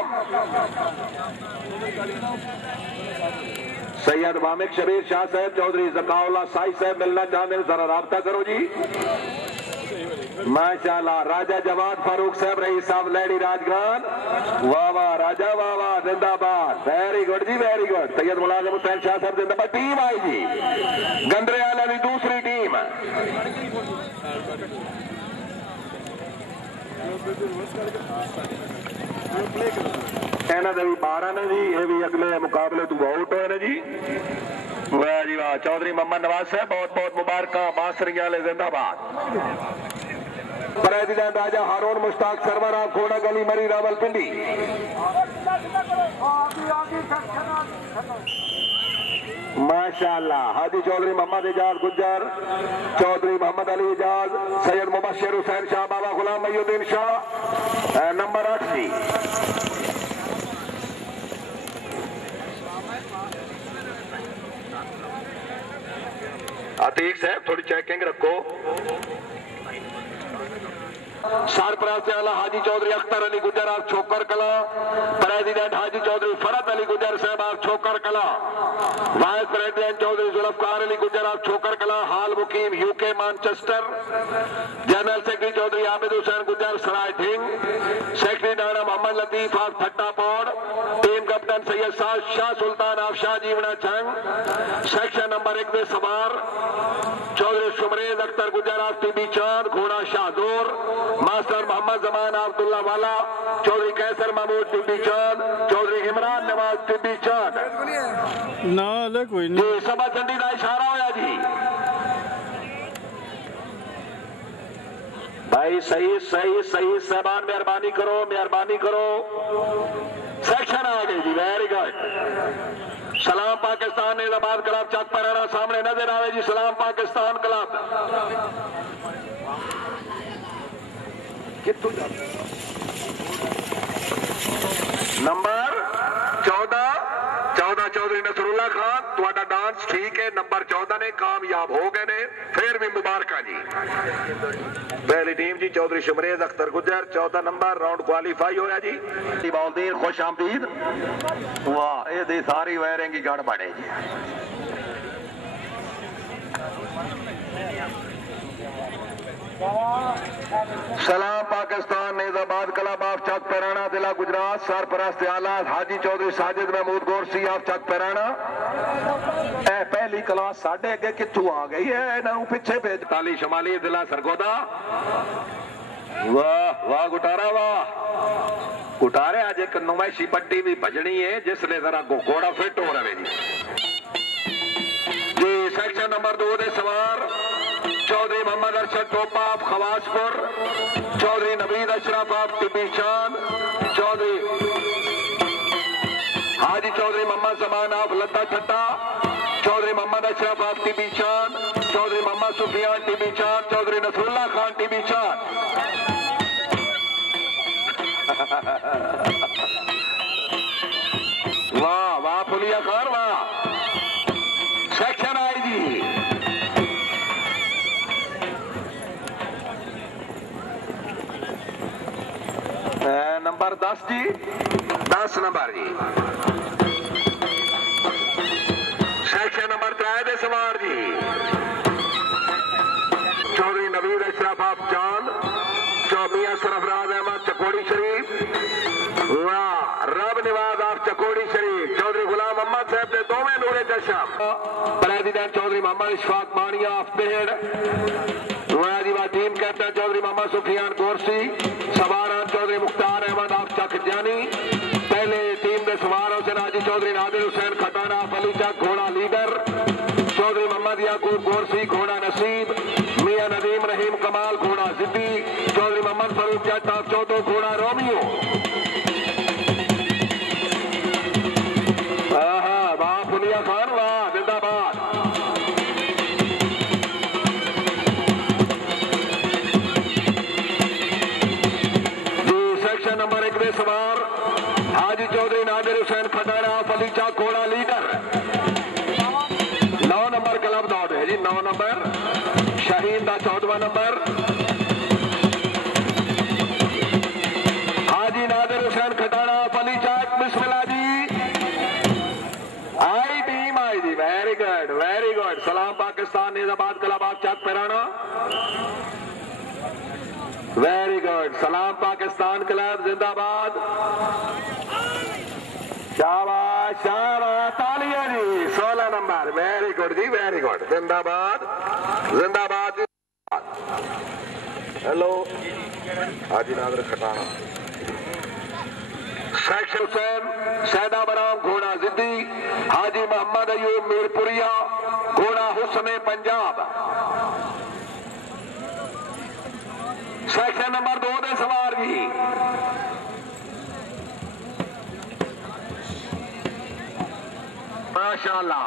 आजम, सैयद वामिक शबीर शाह साहब, चौधरी जकाउल्लाह साई साहब मिलना चाहते हैं, जरा राब्ता करो जी। माशाल्लाह, राजा जवाद फारूक साहब, रईस साहब लैडी राजगान, वाह वाह राजा, वाह वाह, जिंदाबाद, वेरी गुड जी, वेरी गुड। सैयद मुलाजिम हुसैन शाह साहब जिंदाबाद। टीम आई जी गंदरे वाले की दूसरी टीम, भी 12 ने जी, ये भी अगले मुकाबले तू आउट हुए ने जी। वाह जी वाह, चौधरी मोहम्मद नवाज साहब बहुत बहुत मुबारक, बांसुरियां वाले जिंदाबाद। प्रेसिडेंट राजा हारून मुश्ताक सरवर ऑफ घोड़ा गली मरी रावलपिंडी। माशाल्लाह, हाजी चौधरी मोहम्मद एजाज गुज्जर, चौधरी मोहम्मद अली एजाज, सैयद मुबशर हुसैन शाह, बाबा गुलाम मयूद्दीन शाह, नंबर 8 जी। अतीक साहब थोड़ी चेकिंग रखो। सरपराज से आला हाजी चौधरी अख्तर अली गुजर आप छोकर कला, प्रेसिडेंट हाजी चौधरी फरत अली गुजर साहब आप छोकर कला, वाइस प्रेसिडेंट चौधरी जुल्फकार अली गुजर आप छोकर कला, हाल मुकीम UK Manchester, general secretary Chaudhry Abid Hussain Gujjar Sarai Dhing, secretary Nana Mohammad Latif आप ठट्टा पौड़, टीम कैप्टन सैयद शाह सुल्तान आप शाह जीवना छंग, सेक्शन नंबर 1 में सवार चौधरी शुमरेज अख्तर गुजर आप टीबी चांद, घोड़ा शाहदूर, मास्टर मोहम्मद जमान अब्दुल्ला वाला, चौधरी कैसर महमूद टिब्बी चांद, चौधरी इमरान नवाज टिब्बी चांद ना ले कोई नहीं जी। सभा चंडी का इशारा होया जी भाई, सही सही सही साहबान, मेहरबानी करो, मेहरबानी करो। सेक्शन आ गई जी, वेरी गुड। सलाम पाकिस्तान निजामाबाद क्लब चक पराना सामने नजर आवे जी, सलाम पाकिस्तान क्लब नंबर 14 चौधरी नसरुल्ला खान, तुम्हारा डांस ठीक है, नंबर 14 ने कामयाब हो गए ने, फिर भी मुबारक जी। पहली टीम जी चौधरी शुमरेज अख्तर गुजर 14 नंबर, राउंड क्वालीफाई होया जी। बाउंदीन खुश आमदीद, वाह ये सारी वायरिंग की गड़ बने जी। सलाम Pakistan Nizamabad club of Chak Paraná जिला गुजरात, सरपरस्त आला हाजी चौधरी साजिद महमूद गोरसी ऑफ चक पैराना। पहली क्लास साढ़े अगे कितों आ गई है, इन्हों पिछे भेज। ताली शमाली जिला सरगोदा, वाह वाह गुटारा, वाह गुटारे। आज एक नुमाइशी पट्टी भी भजनी है जिसने जरा घोड़ा फिट हो रहे जी। सेक्शन नंबर 2 दे सवार Chaudhary Mohammad Arshad Topa of Khawaspur, Chaudhry Naveed Ashraf of Tibbi Chand, Chaudhry Haji Chaudhry Mohammad Zaman of Ladda Thatta, Chaudhry Mohammad Ashraf of Tibbi Chand, Chaudhry Mohammad Sufiyan Tibbi Chand, Chaudhary Nasrullah Khan Tibbi चांद। वाह वाह फुलिया खान, वाह। सेक्शन आई जी नंबर 10 जी, 10 नंबर जी। सेक्शन नंबर 3 दे सवार जी चौधरी नवीद अशरफ ऑफ चांद, चौमिया सरफराज अहमद चकोड़ी शरीफ, वाह रब निवाज ऑफ चकोड़ी शरीफ, चौधरी गुलाम मोहम्मद साहब के दोवें नूरे चशम, प्रेसिडेंट चौधरी मोहम्मद इशफाक मानिया ऑफ पेड़, वाह जी वाह। टीम कैप्टन चौधरी मोहम्मद सुफियान गोरसी, सवार चौधरी मुख्तार अहमद ऑफ चक जानी। पहले टीम के सवार हुसैन हाजी चौधरी नादिर हुसैन खटाना ऑफ अली चक, घोड़ा लीडर, चौधरी मोहम्मद याकूब गोरसी, घोड़ा नसीब, मियां नदीम रहीम कमाल, घोड़ा जिद्दी, चौधरी मोहम्मद फरूक जट ऑफ चौदो, घोड़ा रोमियो। वाह फुलिया खान, वाह जिंदाबाद। नंबर 1 में सवार हाजी चौधरी नादिर हुसैन खटाना ऑफ अली चक, घोड़ा लीडर। 9 नंबर क्लब दौड़ है जी, 9 नंबर शाहीन का 14वां number Haji Nejabad Kalabagh Chak Paraina. Very good. सलाम पाकिस्तान क्लब जिंदाबाद। शाबाश शाबाश, तालियां जी। 16 नंबर, वेरी गुड जी, वेरी गुड। जिंदाबाद जिंदाबाद। हेलो हाजी नादर खटाना। सेक्शन हुसैन सैदा बराम घोड़ा जिद्दी, हाजी मोहम्मद अयूब मीरपुरिया घोड़ा हुस्ने पंजाब। सेक्शन नंबर 2 दे सवार जी माशाअल्लाह।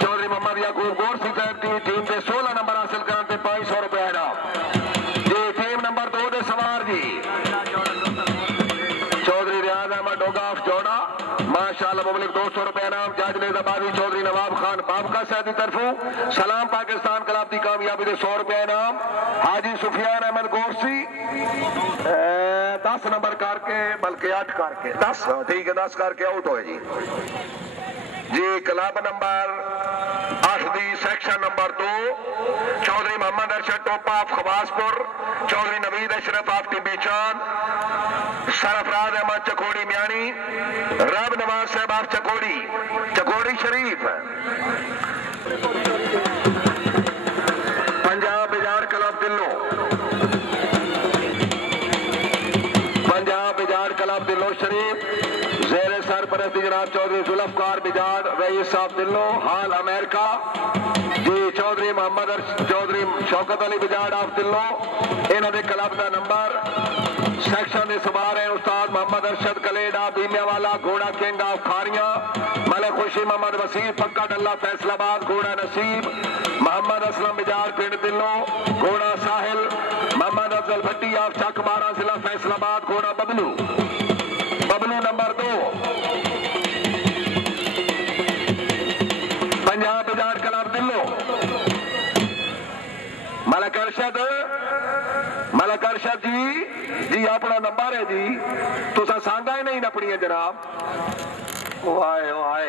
चौधरी मोहम्मद याकूब गोरसी साहब की टीम से 16 नंबर हासिल करने 500 रुपए इनाम जी। टीम नंबर 2 दे सवार जी चौधरी रियाज अहमद डोगाफ जोड़ा माशाअल्लाह मुबलिक 200 रुपए इनाम। जज नेजाबादी चौधरी नवाब खान बाबका साहब की तरफों सलाम पाकिस्तान क्लब की कामयाबी दे 100 रुपए इनाम। हाजी सुफियान अहमद गोरसी 10 नंबर करके बल्कि 8 करके 10 ठीक है 10 करके आउट हो जी जी। Club number 8 the section number 2 Chaudhry Mohammad Arshad Topa of Khawaspur, Chaudhry Naveed Ashraf of Tibbi Chand, Sarfaraz Ahmed Chakori Miani, Rab Nawaz Sahab of Chakori Sharif. Punjab Bijar club Dhillo, Punjab Bijar club दिल्लो शरीफ जेर सरपरस्ती जनाब चौधरी जुल्फकार बिजाड़ रईस साहब दिल्लो हाल अमेरिका जी। चौधरी मोहम्मद चौधरी शौकत अली बिजाड़ ऑफ दिल्लो। इन्हों के क्लब का नंबर सेक्शन के सवार है उस्ताद मोहम्मद अरशद कलेडा बीमियावाला घोड़ा किंग ऑफ खारियां, मलिक खुशी मोहम्मद वसीम पक्का डल्ला फैसलाबाद घोड़ा नसीब, मोहम्मद असलम बिजार पिंड दिल्लो घोड़ा साहिल, मोहम्मद अफजल भट्टी ऑफ चक 12 जिला फैसलाबाद घोड़ा बबलू नंबर 2। पंजाब बिजार क्लब दिल्लो मलिक अरशद जी अपना नंबर है जी। तुसा सांगा ही नहीं नपनिया जनाब। वाह वाह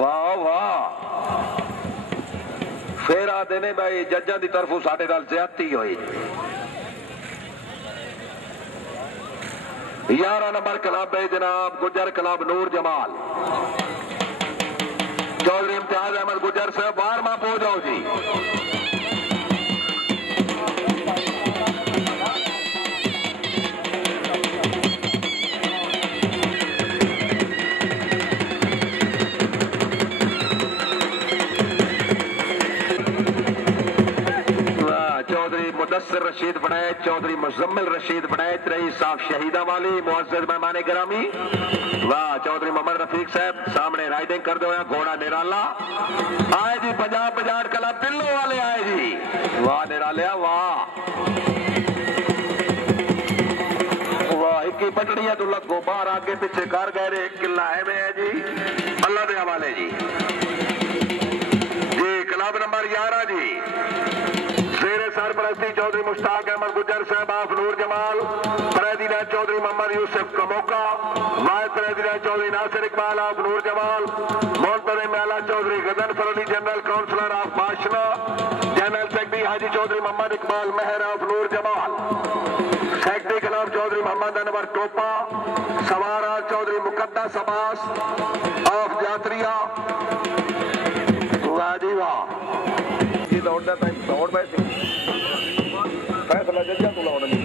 वाह वाह। फिर आते ने भाई जजा की तरफों साडे नाल ज्यादती हुई। 11 नंबर क्लब है जनाब गुजर क्लब नूर जमाल, चौधरी इम्तियाज अहमद गुजर साहब बार मां पहुंच जाओ जी। चौधरी मुदस्सिर रशीद बनाए, चौधरी मुजम्मिल रशीद बनाए, रईस साहब शहीदा वाली मुअज़्ज़ज़ मेहमान गिरामी। वाह चौधरी मोहम्मद रफीक साहब सामने राइडिंग कर दो घोड़ा निराला आए जी। पंजाब बिजार क्लब दिल्लो वाले आए जी। वाह निरालिया वाह वाह। इक्की पटड़िया तो लगो बाहर आगे पीछे कर गए रे। किला है जी अल्लाह के हवाले जी जी। क्लब नंबर 11 जी शेर सरपरस्ती Chaudhary Mushtaq Ahmed Gujjar Sahab of Noor Jamal, president Chaudhry Mohammad Yusuf Kamoka, vice president Chaudhry Nasir Iqbal of Noor Jamal, मोहतरम आला Chaudhry Gadan Pharoli general councillor of Bashna, general secretary Haji Chaudhry Mohammad Iqbal Mehar of Noor Jamal, secretary club Chaudhry Mohammad Anwar Topa, सवारा चौधरी मुकद्दस अब्बास ऑफ जात्रिया। वाह जी वाह। दौड़ फैसला जजा तो लौट नहीं।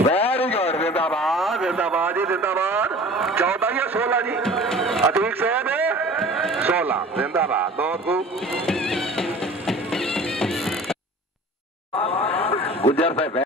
वेरी गुड जिंदाबाद जिंदाबाद जी जिंदाबाद। 14 या 16 जी अतीक साहब 16 जिंदाबाद। बहुत खूब गुजर साहब